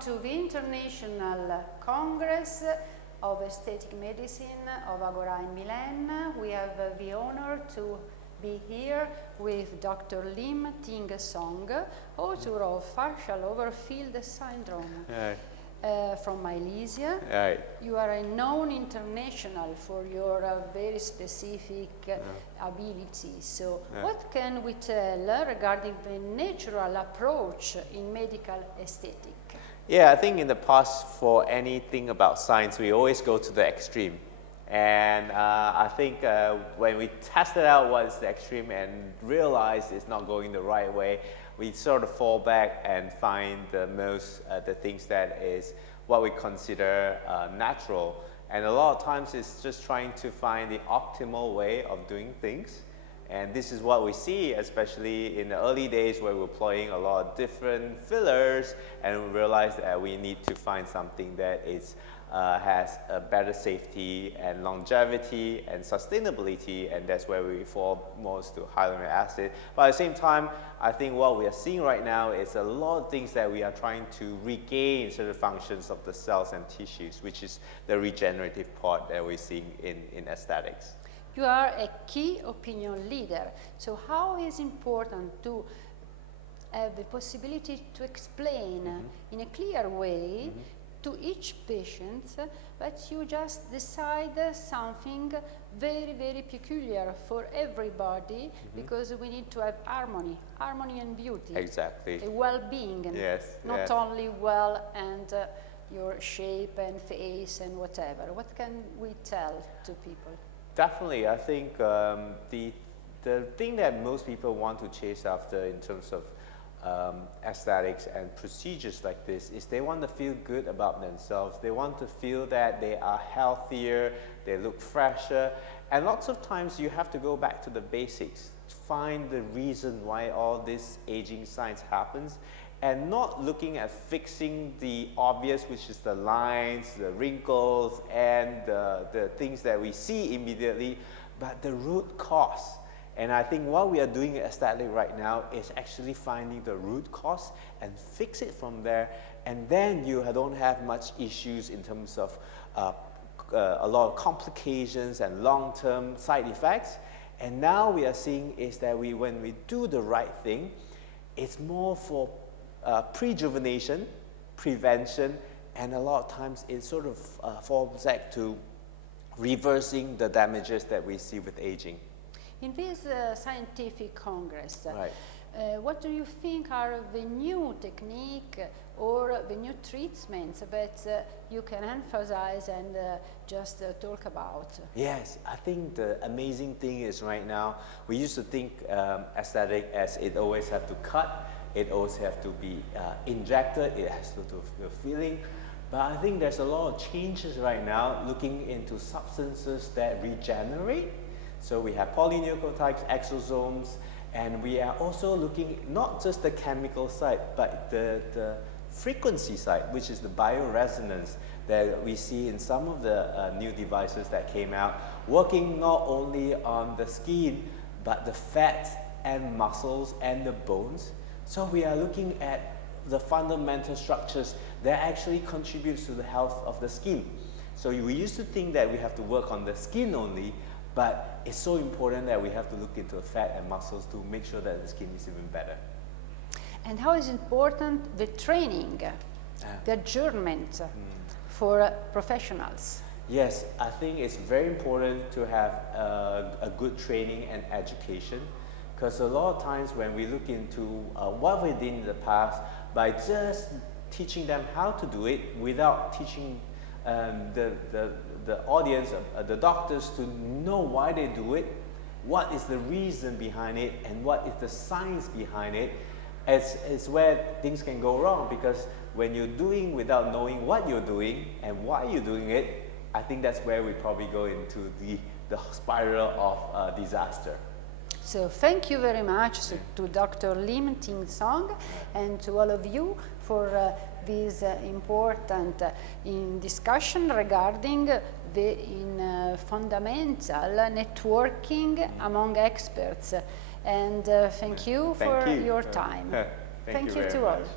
to the International Congress of Aesthetic Medicine of Agorà in Milan. We have the honor to be here with Dr. Lim Ting Song, author of Facial Overfield Syndrome. From Malaysia. You are a known international for your very specific ability. So what can we tell regarding the natural approach in medical aesthetic? Yeah, I think in the past, for anything about science, we always go to the extreme. And I think when we tested out what's the extreme and realized it's not going the right way, we sort of fall back and find the things that is what we consider natural. And a lot of times it's just trying to find the optimal way of doing things. And this is what we see, especially in the early days where we're employing a lot of different fillers, and we realize that we need to find something that is has a better safety and longevity and sustainability, and that's where we fall most to hyaluronic acid. But at the same time, I think what we are seeing right now is a lot of things that we are trying to regain certain functions of the cells and tissues, which is the regenerative part that we're seeing in aesthetics. You are a key opinion leader, so how is important to have the possibility to explain in a clear way to each patient that you just decide something very, very peculiar for everybody, because we need to have harmony and beauty. Exactly. A well-being, not only well and your shape and face and whatever. What can we tell to people? Definitely, I think the thing that most people want to chase after in terms of aesthetics and procedures like this is they want to feel good about themselves. They want to feel that they are healthier, they look fresher, and lots of times you have to go back to the basics to find the reason why all this aging science happens, and not looking at fixing the obvious, which is the lines, the wrinkles, and the things that we see immediately, but the root cause. And I think what we are doing in aesthetic right now is actually finding the root cause and fix it from there. And then you don't have much issues in terms of a lot of complications and long-term side effects. And now we are seeing is that when we do the right thing, it's more for prejuvenation, prevention, and a lot of times it sort of falls back to reversing the damages that we see with aging. In this scientific congress, what do you think are the new technique or the new treatments that you can emphasize and just talk about? Yes, I think the amazing thing is right now, we used to think aesthetic as it always have to cut, it always have to be injected, it has to do the feeling. But I think there's a lot of changes right now looking into substances that regenerate. So we have polynucleotides, exosomes, and we are also looking not just the chemical side, but the frequency side, which is the bioresonance that we see in some of the new devices that came out, working not only on the skin, but the fat and muscles and the bones. So we are looking at the fundamental structures that actually contributes to the health of the skin. So we used to think that we have to work on the skin only, but it's so important that we have to look into the fat and muscles to make sure that the skin is even better. And how is important the training, the adjustment for professionals? Yes, I think it's very important to have a good training and education, because a lot of times when we look into what we did in the past, by just teaching them how to do it without teaching the audience, the doctors, to know why they do it, what is the reason behind it, and what is the science behind it, is where things can go wrong. Because when you're doing without knowing what you're doing and why you're doing it, I think that's where we probably go into the spiral of disaster. So thank you very much to Dr. Lim Ting Song and to all of you for this important discussion regarding the fundamental networking among experts. And thank you for your time. Thank you to all. much.